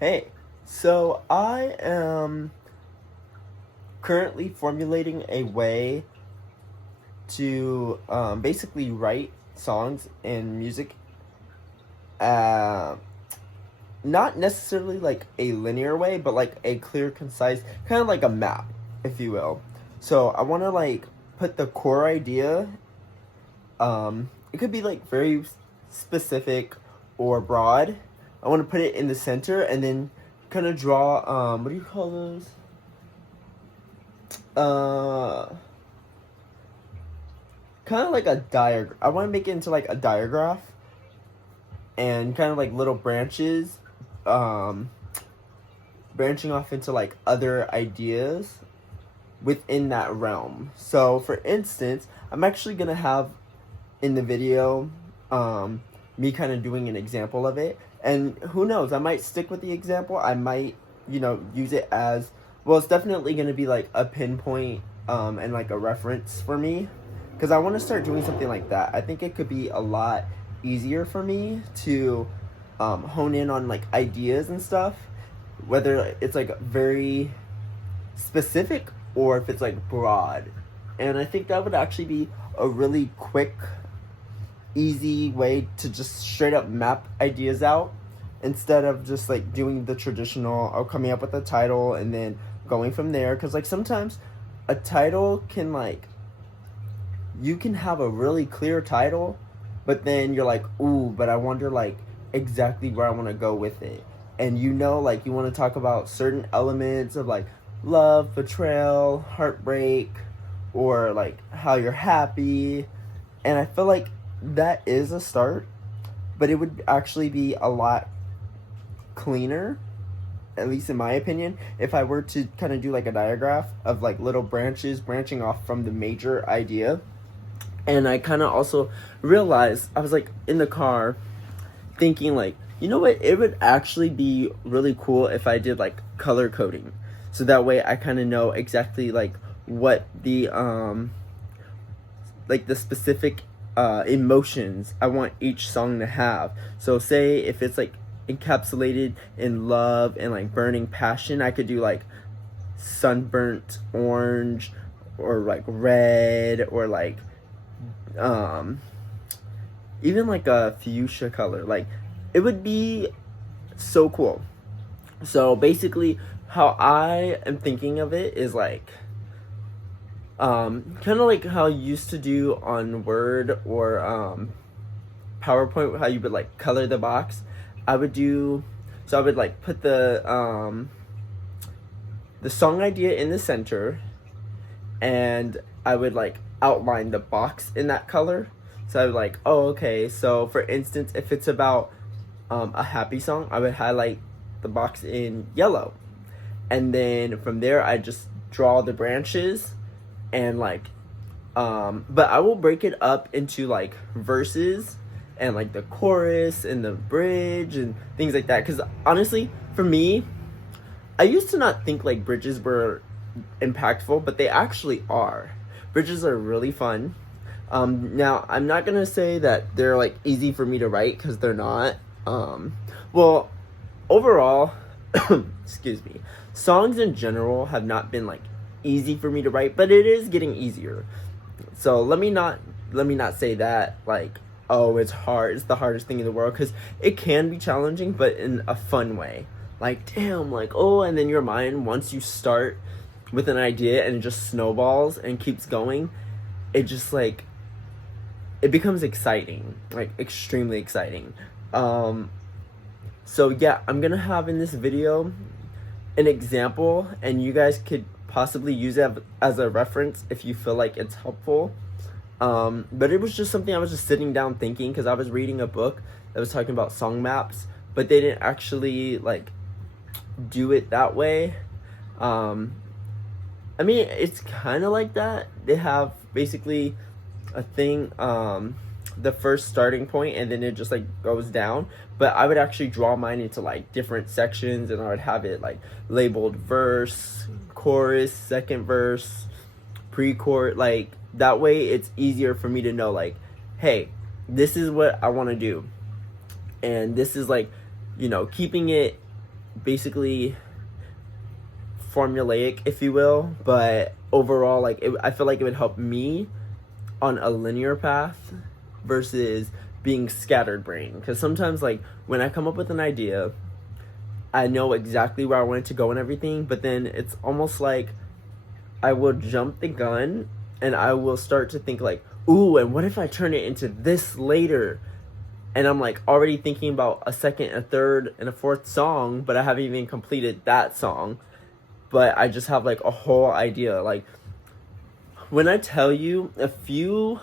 Hey, so I am currently formulating a way to basically write songs and music, uh, not necessarily like a linear way, but like a clear, concise, kind of like a map, if you will. So I want to like put the core idea. It could be like very specific or broad. I want to put it in the center and then kind of draw. What do you call those? Uh, Kind of like a diagram. I want to make it into like a diagraph and kind of like little branches, um, branching off into like other ideas within that realm. So, for instance, I'm actually gonna have in the video, me kind of doing an example of it, and who knows, I might stick with the example. I might, use it as well. It's definitely gonna be like a pinpoint, and like a reference for me because I want to start doing something like that. I think it could be a lot easier for me to hone in on like ideas and stuff, whether it's like very specific or if it's like broad. And I think that would actually be a really quick, easy way to just straight up map ideas out instead of just like doing the traditional or coming up with a title and then going from there. Because like sometimes a title can like, you can have a really clear title, but then you're like, ooh, but I wonder like exactly where I want to go with it. And like you want to talk about certain elements of like love, betrayal, heartbreak, or like how you're happy. And I feel like that is a start, but it would actually be a lot cleaner, at least in my opinion, if I were to kind of do like a diagraph of like little branches branching off from the major idea. And I kind of also realized, I was like in the car thinking like, you know what, it would actually be really cool if I did like color coding, so that way I kind of know exactly like what the specific emotions I want each song to have. So say if it's like encapsulated in love and like burning passion, I could do like sunburnt orange or like red or like um even like a fuchsia color. Like it would be so cool. So basically how I am thinking of it is like kind of like how you used to do on Word or PowerPoint, how you would like color the box. I would do, so I would like put the song idea in the center, and I would like outline the box in that color. So I would like, oh, okay. So for instance, if it's about a happy song, I would highlight the box in yellow, and then from there I just draw the branches and like but I will break it up into like verses and like the chorus and the bridge and things like that, because honestly for me, I used to not think like bridges were impactful, but they actually are. Bridges are really fun. Now I'm not gonna say that they're like easy for me to write, because they're not. Well, overall, excuse me, songs in general have not been like easy for me to write, but it is getting easier. So let me not say that like, oh, it's hard, it's the hardest thing in the world, because it can be challenging, but in a fun way. Like damn, like, oh, and then your mind, once you start with an idea and it just snowballs and keeps going, it just like, it becomes exciting, like extremely exciting. um so yeah, I'm gonna have in this video an example, and you guys could possibly use it as a reference if you feel like it's helpful. But it was just something I was just sitting down thinking, because I was reading a book that was talking about song maps, but they didn't actually like do it that way. Um, I mean, it's kind of like that. They have basically a thing, the first starting point, and then it just like goes down. But I would actually draw mine into like different sections, and I would have it like labeled verse, chorus, second verse, pre-chorus. Like that way it's easier for me to know like, hey, this is what I want to do, and this is like, keeping it basically formulaic, if you will, but overall, like, I feel like it would help me on a linear path versus being scattered brain. Because sometimes, like, when I come up with an idea, I know exactly where I want it to go and everything, but then it's almost like I will jump the gun and I will start to think like, ooh, and what if I turn it into this later? And I'm like already thinking about a second, a third, and a fourth song, but I haven't even completed that song. But I just have like a whole idea. Like, when I tell you this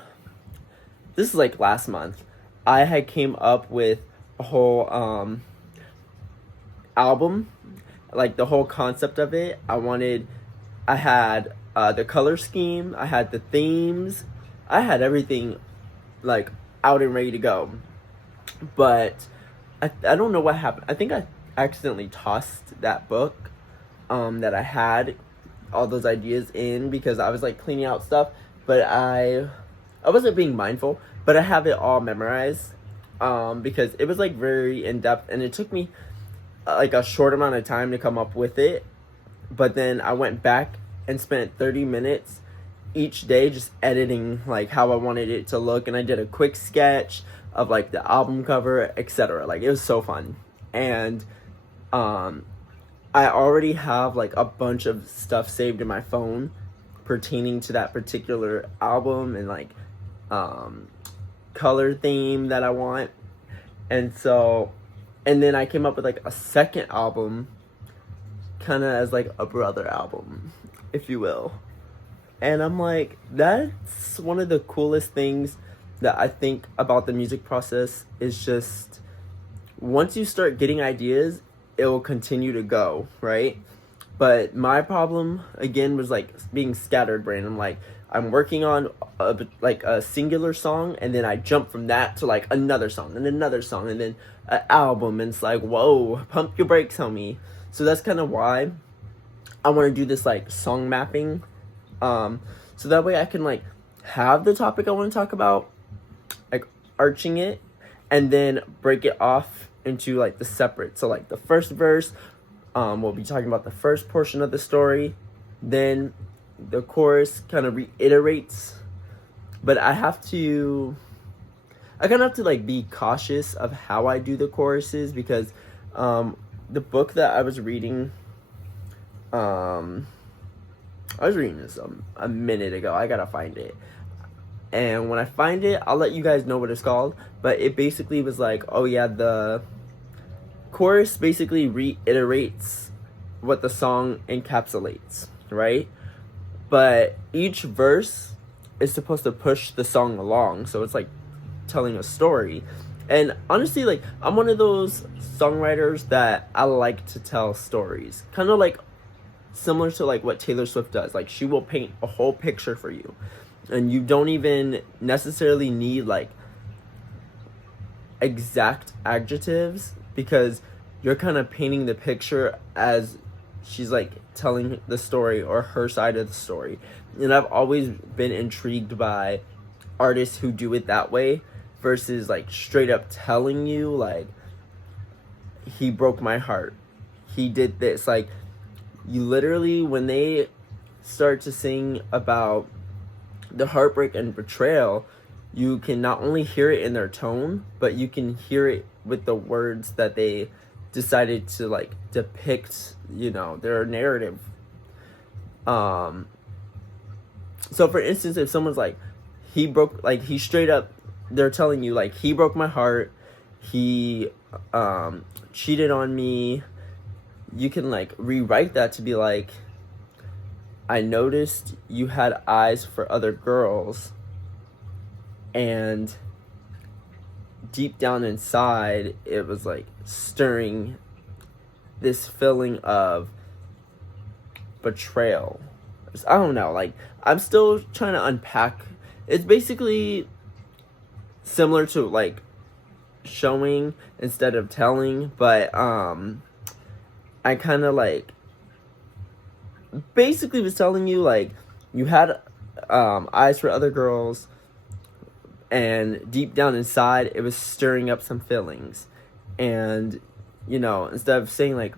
is like last month, I had came up with a whole album, like the whole concept of it. I had the color scheme, I had the themes, I had everything like out and ready to go. But I don't know what happened. I think I accidentally tossed that book that I had all those ideas in because I was like cleaning out stuff, but I wasn't being mindful, but I have it all memorized because it was like very in depth and it took me like a short amount of time to come up with it. But then I went back and spent 30 minutes each day just editing like how I wanted it to look, and I did a quick sketch of like the album cover, etc. Like, it was so fun. And I already have like a bunch of stuff saved in my phone pertaining to that particular album and like color theme that I want. And so, and then I came up with like a second album kind of as like a brother album, if you will. And I'm like, that's one of the coolest things that I think about the music process is just once you start getting ideas, it will continue to go, right? But my problem again was like being scattered brain. I'm like, I'm working on a singular song, and then I jump from that to like another song and another song and then an album, and it's like, whoa, pump your brakes, homie. So that's kind of why I want to do this like song mapping, so that way I can like have the topic I want to talk about, like arching it, and then break it off into like the separate. So like the first verse, we'll be talking about the first portion of the story, then the chorus kind of reiterates, but I kind of have to like be cautious of how I do the choruses because the book that I was reading, this a minute ago. I gotta find it, and when I find it, I'll let you guys know what it's called. But it basically was like, oh yeah, the chorus basically reiterates what the song encapsulates, right? But each verse is supposed to push the song along, so it's like telling a story. And honestly, like, I'm one of those songwriters that I like to tell stories, kind of like similar to like what Taylor Swift does. Like, she will paint a whole picture for you, and you don't even necessarily need like exact adjectives because you're kind of painting the picture as she's like telling the story or her side of the story. And I've always been intrigued by artists who do it that way versus like straight up telling you like, he broke my heart, he did this. Like, you literally, when they start to sing about the heartbreak and betrayal, you can not only hear it in their tone, but you can hear it with the words that they decided to like depict, you know, their narrative. So for instance, if someone's like, he straight up, they're telling you like, he broke my heart, he cheated on me, you can like rewrite that to be like, I noticed you had eyes for other girls, and deep down inside it was like stirring this feeling of betrayal. I don't know, like, I'm still trying to unpack. It's basically similar to like showing instead of telling, but I kind of like basically was telling you like, you had eyes for other girls, and deep down inside it was stirring up some feelings. And, you know, instead of saying like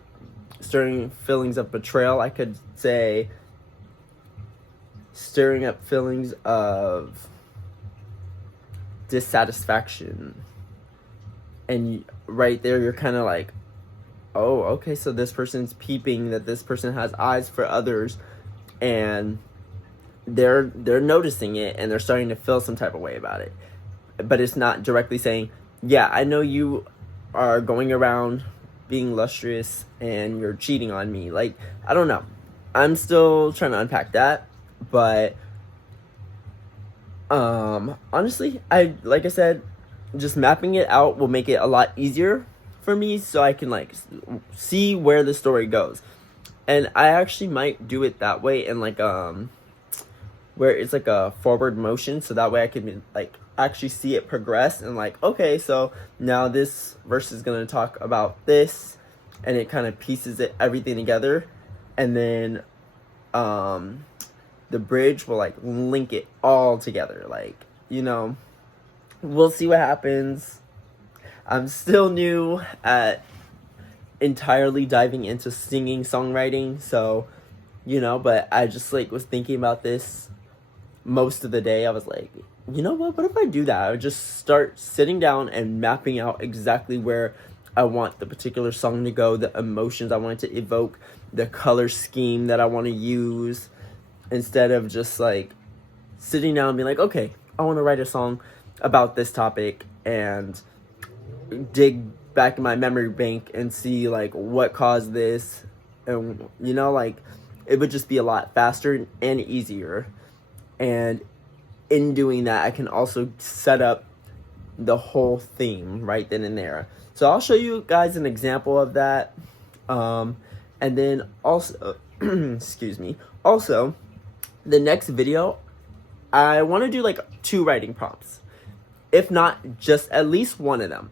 stirring feelings of betrayal. I could say stirring up feelings of dissatisfaction. And right there, you're kind of like, oh, okay, so this person's peeping that this person has eyes for others, and they're noticing it, and they're starting to feel some type of way about it. But it's not directly saying, yeah, I know you are going around being lustrous and you're cheating on me. Like, I don't know. I'm still trying to unpack that, but honestly, like I said, just mapping it out will make it a lot easier for me, so I can like see where the story goes. And I actually might do it that way, in like where it's like a forward motion, so that way I can like actually see it progress, and like, okay, so now this verse is gonna talk about this, and it kind of pieces everything together, and then the bridge will like link it all together. Like, we'll see what happens. I'm still new at entirely diving into singing, songwriting, so but I just like was thinking about this most of the day. I was like, you know what if I do that? I would just start sitting down and mapping out exactly where I want the particular song to go, the emotions I want it to evoke, the color scheme that I want to use, instead of just like sitting down and being like, okay, I want to write a song about this topic, and dig back in my memory bank and see like what caused this, and like it would just be a lot faster and easier. And in doing that, I can also set up the whole theme right then and there. So I'll show you guys an example of that, and then also excuse me, also the next video I want to do like 2 writing prompts, if not just at least one of them.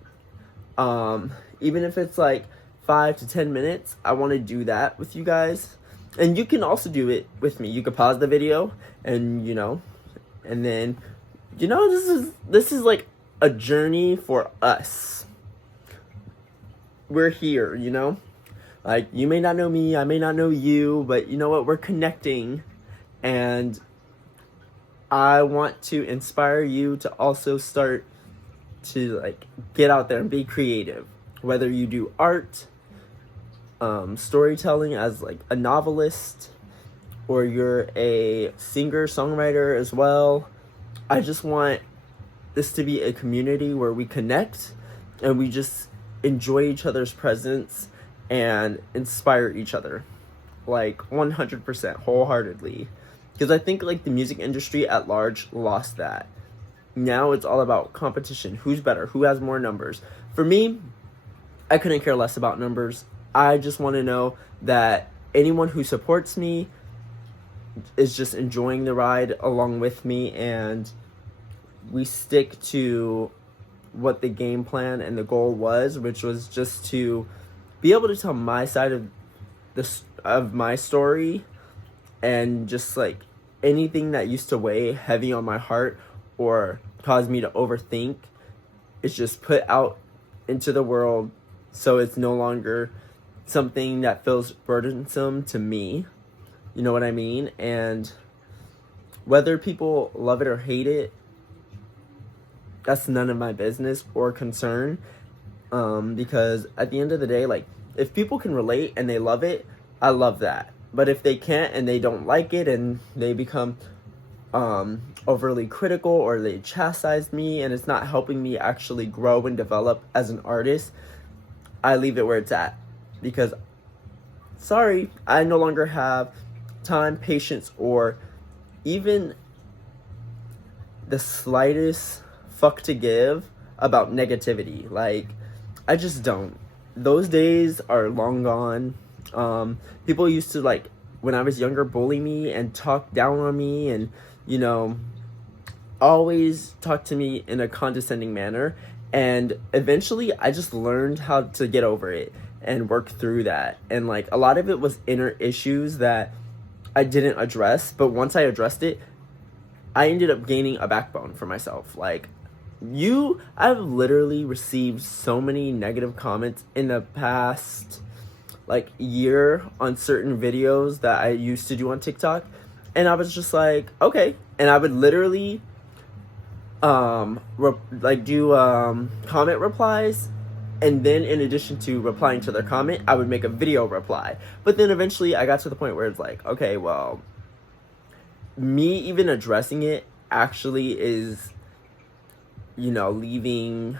Even if it's like 5 to 10 minutes, I want to do that with you guys. And you can also do it with me. You could pause the video and and then this is like a journey for us. We're here, like, you may not know me, I may not know you, but you know what, we're connecting, and I want to inspire you to also start to like get out there and be creative, whether you do art, storytelling as like a novelist, or you're a singer songwriter as well. I just want this to be a community where we connect and we just enjoy each other's presence and inspire each other, like 100% wholeheartedly, because I think like the music industry at large lost that. Now it's all about competition. Who's better? Who has more numbers? For me, I couldn't care less about numbers. I just want to know that anyone who supports me is just enjoying the ride along with me, and we stick to what the game plan and the goal was, which was just to be able to tell my side of my story, and just like anything that used to weigh heavy on my heart or cause me to overthink is just put out into the world, so it's no longer something that feels burdensome to me. You know what I mean? And whether people love it or hate it, that's none of my business or concern, because at the end of the day, like, if people can relate and they love it, I love that. But if they can't and they don't like it and they become overly critical, or they chastise me and it's not helping me actually grow and develop as an artist, I leave it where it's at, because sorry, I no longer have time, patience, or even the slightest fuck to give about negativity. Like, I just don't. Those days are long gone. People used to, like, when I was younger, bully me and talk down on me, and always talk to me in a condescending manner. And eventually I just learned how to get over it and work through that. And like, a lot of it was inner issues that I didn't address, but once I addressed it, I ended up gaining a backbone for myself. Like, I've literally received so many negative comments in the past like year on certain videos that I used to do on TikTok, and I was just like, okay, and I would literally do comment replies, and then in addition to replying to their comment, I would make a video reply. But then eventually I got to the point where it's like, okay, well, me even addressing it actually is, leaving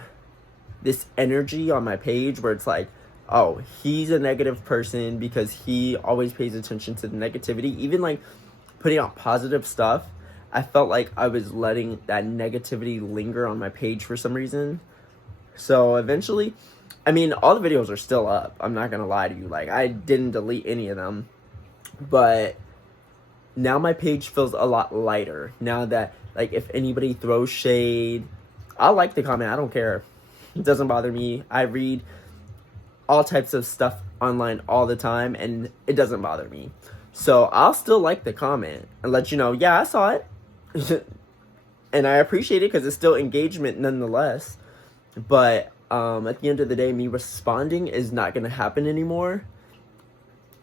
this energy on my page where it's like, oh, he's a negative person because he always pays attention to the negativity. Even like putting out positive stuff, I felt like I was letting that negativity linger on my page for some reason. So eventually, I mean, all the videos are still up. I'm not gonna lie to you. Like, I didn't delete any of them. But now my page feels a lot lighter. Now that, like, if anybody throws shade, I'll like the comment. I don't care. It doesn't bother me. I read all types of stuff online all the time, and it doesn't bother me. So I'll still like the comment and let you know, yeah, I saw it. And I appreciate it because it's still engagement nonetheless. But at the end of the day, me responding is not going to happen anymore.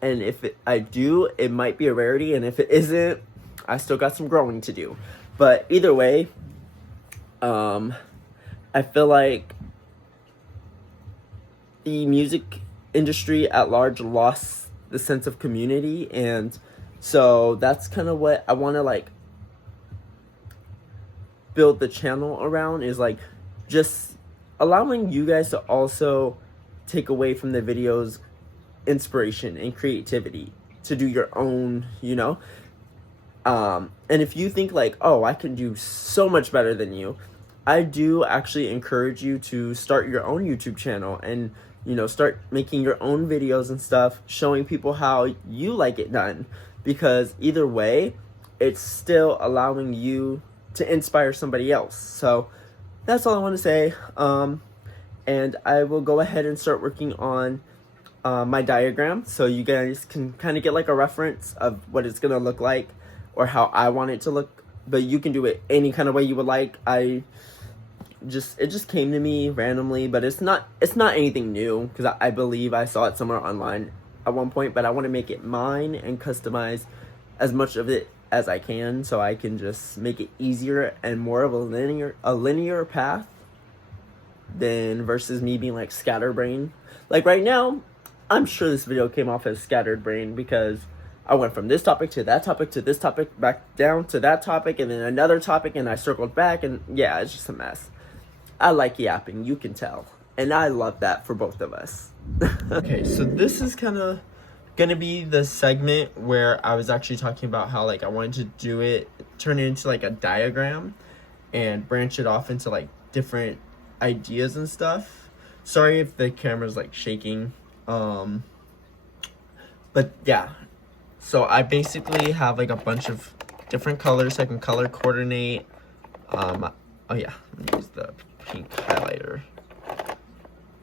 And if I do, it might be a rarity. And if it isn't, I still got some growing to do. But either way, I feel like the music industry at large lost the sense of community. And so that's kind of what I want to like build the channel around, is like just allowing you guys to also take away from the videos inspiration and creativity to do your own, and if you think like, oh, I can do so much better than you, I do actually encourage you to start your own YouTube channel and start making your own videos and stuff, showing people how you like it done, because either way it's still allowing you to inspire somebody else. So that's all I want to say. And I will go ahead and start working on my diagram so you guys can kind of get like a reference of what it's gonna look like or how I want it to look. But you can do it any kind of way you would like. It just came to me randomly, but it's not anything new, because I believe I saw it somewhere online at one point. But I want to make it mine and customize as much of it as I can, so I can just make it easier and more of a linear path than versus me being like scatterbrain. Like right now, I'm sure this video came off as scattered brain because I went from this topic to that topic to this topic, back down to that topic, and then another topic, and I circled back, and yeah, it's just a mess. I like yapping, you can tell, and I love that for both of us. Okay, so this is kind of gonna be the segment where I was actually talking about how like I wanted to do it, turn it into like a diagram and branch it off into like different ideas and stuff. Sorry if the camera's like shaking. But yeah, so I basically have like a bunch of different colors so I can color coordinate. Oh yeah, let me use the pink highlighter.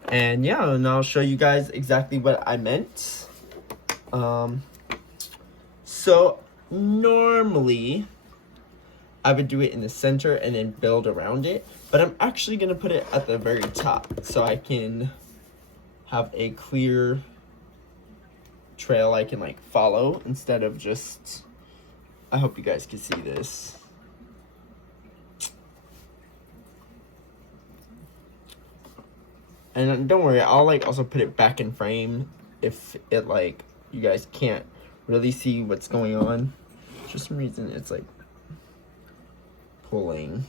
And yeah, and I'll show you guys exactly what I meant. So normally I would do it in the center and then build around it, but I'm actually gonna put it at the very top so I can have a clear trail I can like follow instead of just, I hope you guys can see this. And don't worry, I'll like also put it back in frame if it like you guys can't really see what's going on. For some reason it's like pulling.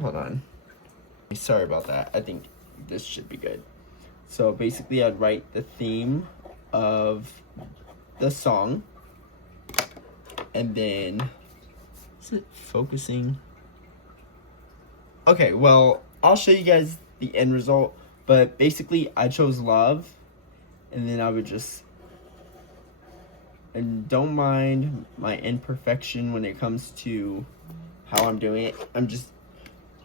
Hold on. Sorry about that. I think this should be good. So basically I'd write the theme of the song, and then is it focusing? Okay, well, I'll show you guys the end result, but basically I chose love, and then I would just, and don't mind my imperfection when it comes to how I'm doing it. I'm just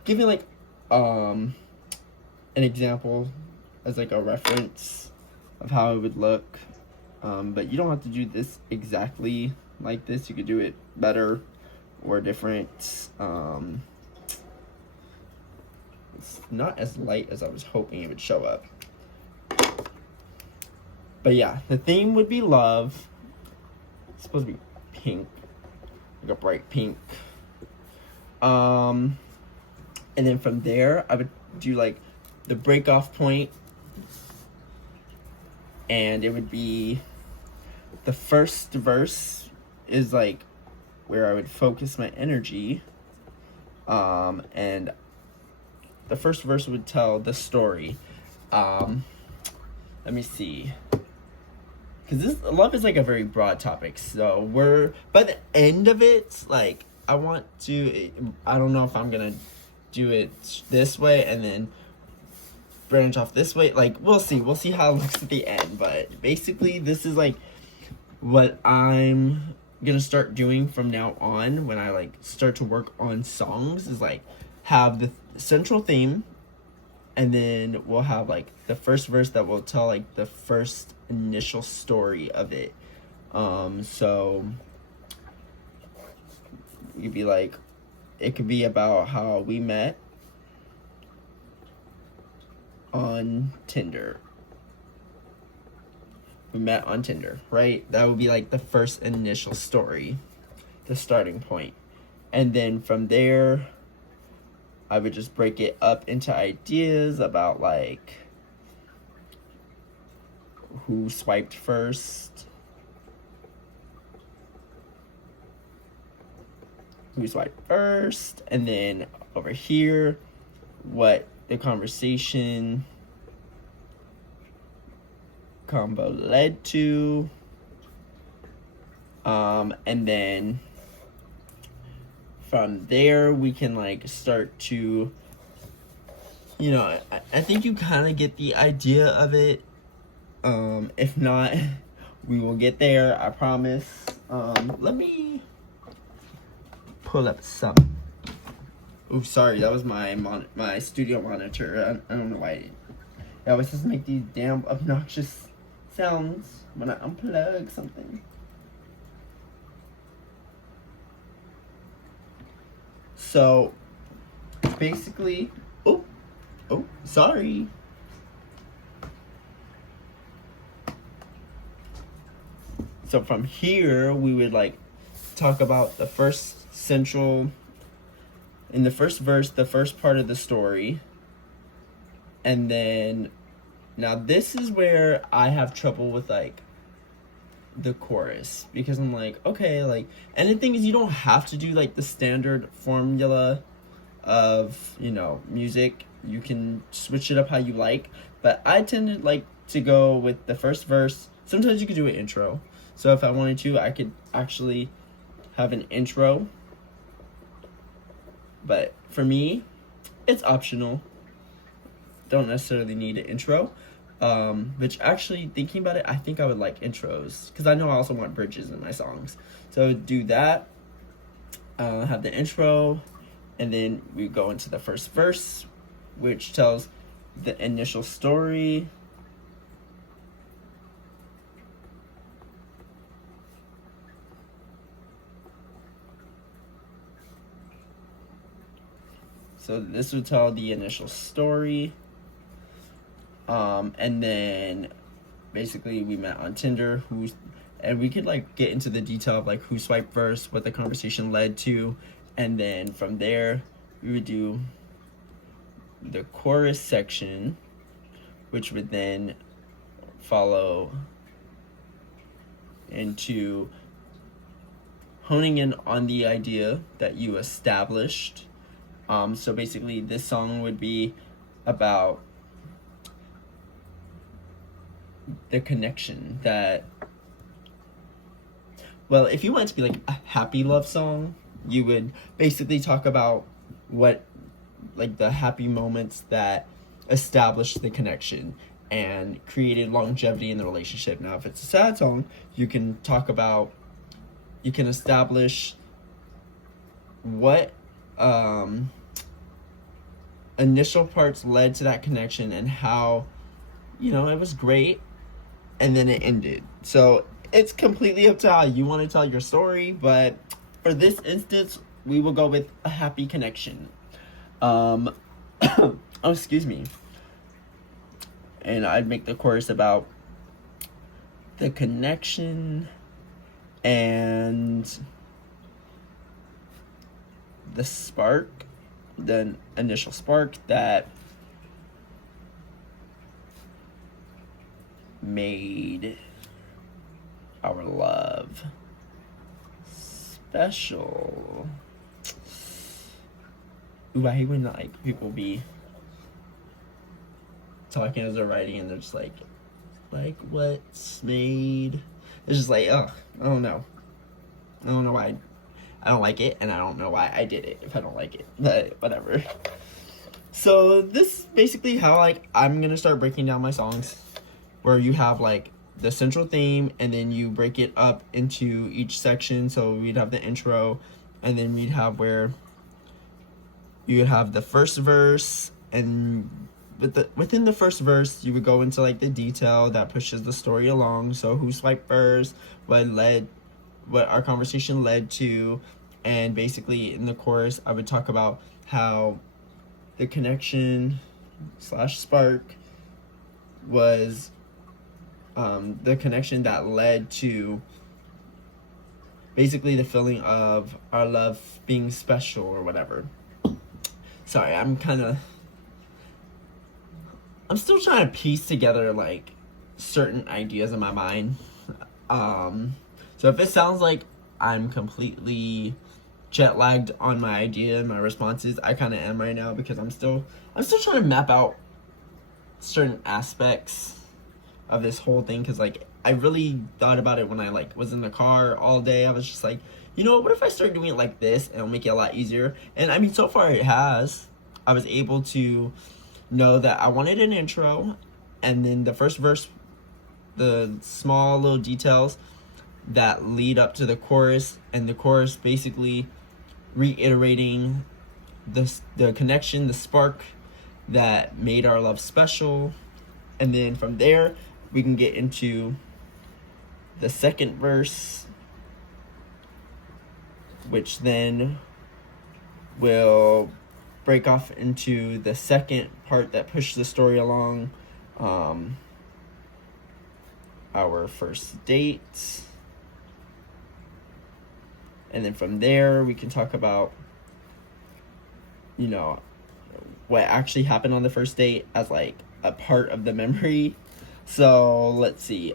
giving like an example as like a reference of how it would look, but you don't have to do this exactly like this. You could do it better or different. It's not as light as I was hoping it would show up. But yeah, the theme would be love. It's supposed to be pink, like a bright pink. And then from there, I would do like the break off point, and it would be the first verse is like where I would focus my energy. And the first verse would tell the story. Let me see. Because this love is like a very broad topic. So we're, by the end of it, like, I want to, I don't know if I'm going to do it this way and then branch off this way. Like, we'll see. We'll see how it looks at the end. But basically, this is like what I'm gonna start doing from now on when I like start to work on songs, is like have the central theme, and then we'll have like the first verse that will tell like the first initial story of it. So you'd be like, it could be about how we met on Tinder. We met on Tinder, right? That would be like the first initial story, the starting point. And then from there, I would just break it up into ideas about like who swiped first, and then over here, what the conversation combo led to, and then from there we can like start to, you know, I think you kind of get the idea of it. If not, we will get there, I promise. Let me pull up some. Oh, sorry, that was my my studio monitor. I don't know why it always just make these damn obnoxious sounds when I unplug something. So basically, oh, sorry. So from here, we would like talk about the first central, in the first verse, the first part of the story. And then, now this is where I have trouble with like the chorus, because I'm like, okay, like, and the thing is, you don't have to do like the standard formula of, you know, music. You can switch it up how you like, but I tend to like to go with the first verse. Sometimes you could do an intro. So if I wanted to, I could actually have an intro. But for me, it's optional. Don't necessarily need an intro. Which actually, thinking about it, I think I would like intros, because I know I also want bridges in my songs. So do that. Have the intro, and then we go into the first verse, which tells the initial story. So this would tell the initial story. And then basically we met on Tinder, and we could like get into the detail of like who swiped first, what the conversation led to, and then from there we would do the chorus section, which would then follow into honing in on the idea that you established. So basically this song would be about the connection that, well, if you want it to be like a happy love song, you would basically talk about what, like, the happy moments that established the connection and created longevity in the relationship. Now, if it's a sad song, you can talk about, you can establish what initial parts led to that connection and how, you know, it was great and then it ended. So it's completely up to how you want to tell your story, but for this instance, we will go with a happy connection. Oh, excuse me. And I'd make the chorus about the connection and the spark, the initial spark that made our love special. Ooh, I hate when like people be talking as they're writing and they're just like what's made. It's just like, ugh, I don't know. I don't know why I don't like it, and I don't know why I did it if I don't like it, but whatever. So this is basically how like I'm gonna start breaking down my songs, where you have like the central theme and then you break it up into each section. So we'd have the intro, and then we'd have where you have the first verse, and within the first verse you would go into like the detail that pushes the story along. So who swiped first, what our conversation led to, and basically in the chorus I would talk about how the connection slash spark was the connection that led to basically the feeling of our love being special or whatever. Sorry, I'm still trying to piece together like certain ideas in my mind. So if it sounds like I'm completely jet lagged on my idea and my responses, I kind of am right now, because I'm still trying to map out certain aspects of this whole thing, because like I really thought about it when I like was in the car all day. I was just like, you know, what if I start doing it like this, and it'll make it a lot easier. And I mean, so far it has. I was able to know that I wanted an intro, and then the first verse, the small little details that lead up to the chorus, and the chorus basically reiterating the connection, the spark that made our love special. And then from there we can get into the second verse, which then will break off into the second part that pushes the story along, our first date. And then from there we can talk about, you know, what actually happened on the first date as like a part of the memory. So let's see.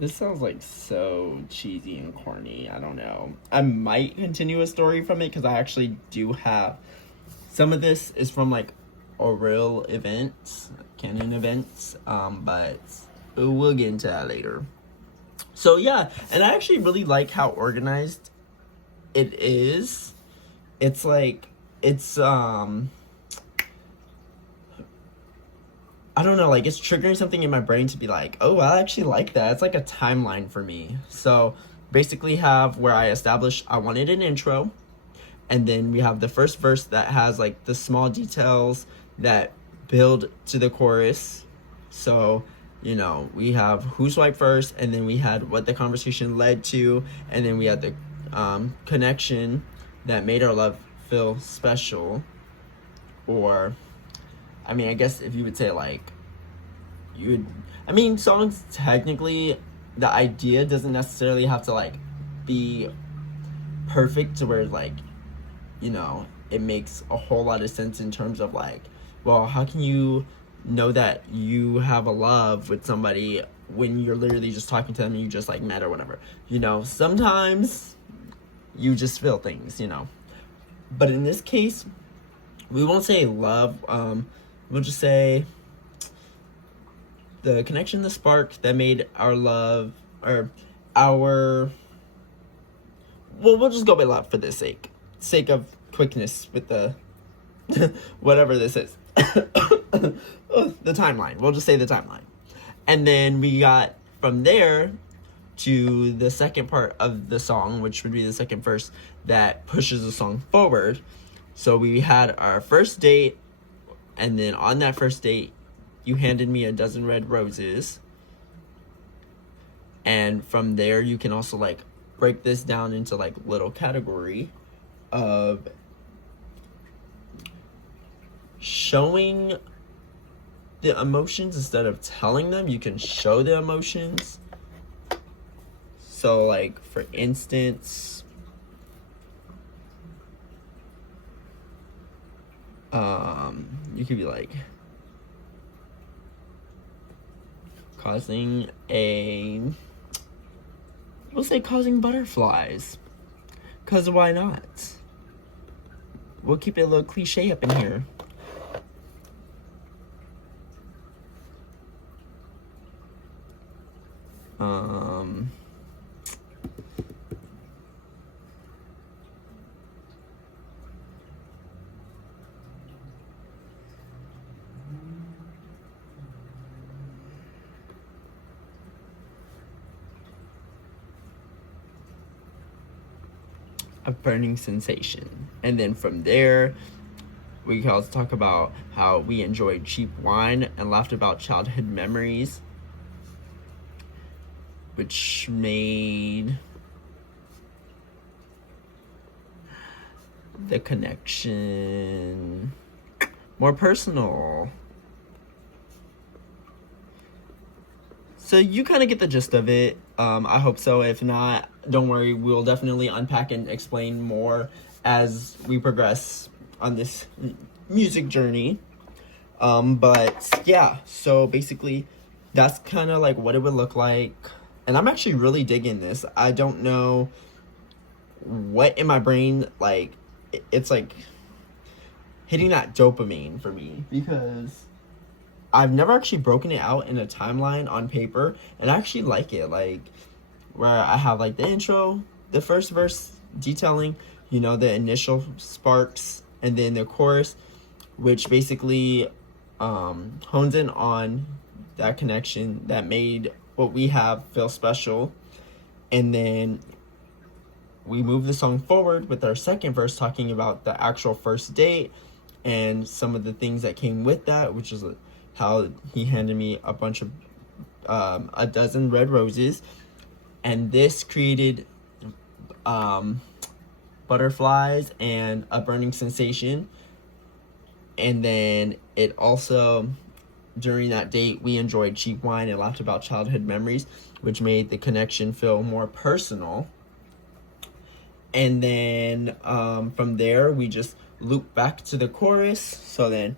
This sounds like so cheesy and corny. I don't know. I might continue a story from it, because I actually do have some of this is from like a real event, canon events, but we'll get into that later. So yeah, and I actually really like how organized it is. It's like, it's I don't know, like it's triggering something in my brain to be like, oh, I actually like that. It's like a timeline for me. So basically have where I establish I wanted an intro, and then we have the first verse that has like the small details that build to the chorus. So, you know, we have who swiped first, and then we had what the conversation led to, and then we had the connection that made our love feel special. Or, I mean, I guess if you would say like, songs technically, the idea doesn't necessarily have to like be perfect to where like, you know, it makes a whole lot of sense in terms of like, well, how can you know that you have a love with somebody when you're literally just talking to them and you just like met or whatever? You know, sometimes you just feel things, you know. But in this case, we won't say love. we'll just say the connection, the spark that made our love, or our, well, we'll just go by love for the sake of quickness with the whatever this is. The timeline. We'll just say the timeline. And then we got from there to the second part of the song, which would be the second verse that pushes the song forward. So we had our first date, and then on that first date, you handed me a dozen red roses. And from there, you can also like break this down into like little category of showing the emotions instead of telling them. You can show the emotions. So like, for instance, you could be like causing butterflies, because why not? We'll keep it a little cliche up in here. A burning sensation. And then from there, we can also talk about how we enjoyed cheap wine and laughed about childhood memories, which made the connection more personal. So you kind of get the gist of it. I hope so. If not, don't worry. We'll definitely unpack and explain more as we progress on this music journey. But yeah, so basically that's kind of like what it would look like. And I'm actually really digging this. I don't know what in my brain, like, it's like hitting that dopamine for me, because I've never actually broken it out in a timeline on paper, and I actually like it, like, where I have, like, the intro, the first verse detailing, you know, the initial sparks, and then the chorus, which basically hones in on that connection that made what we have feel special. And then we move the song forward with our second verse talking about the actual first date and some of the things that came with that, which is how he handed me a bunch of a dozen red roses, and this created butterflies and a burning sensation. And then it also, during that date, we enjoyed cheap wine and laughed about childhood memories, which made the connection feel more personal. And then from there, we just loop back to the chorus. So then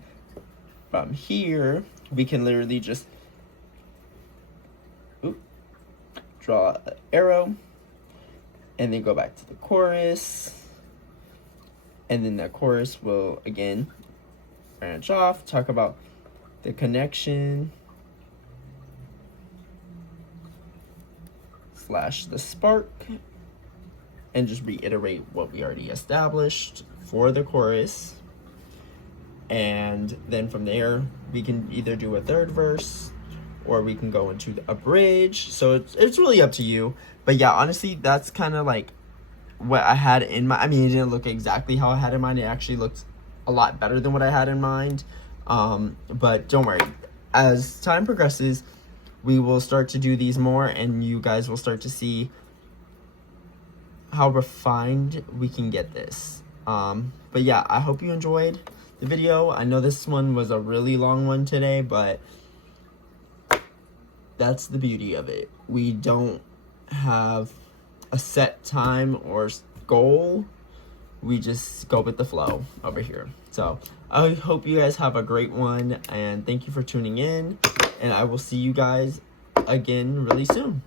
from here, we can literally just draw an arrow and then go back to the chorus. And then the chorus will, again, branch off, talk about the connection / the spark, and just reiterate what we already established for the chorus. And then from there, we can either do a third verse or we can go into a bridge. So it's really up to you. But yeah, honestly, that's kind of like what I had in mind. I mean, it didn't look exactly how I had in mind. It actually looked a lot better than what I had in mind. But don't worry. As time progresses, we will start to do these more, and you guys will start to see how refined we can get this. But yeah, I hope you enjoyed the video. I know this one was a really long one today, but that's the beauty of it. We don't have a set time or goal. We just go with the flow over here. So I hope you guys have a great one, and thank you for tuning in, and I will see you guys again really soon.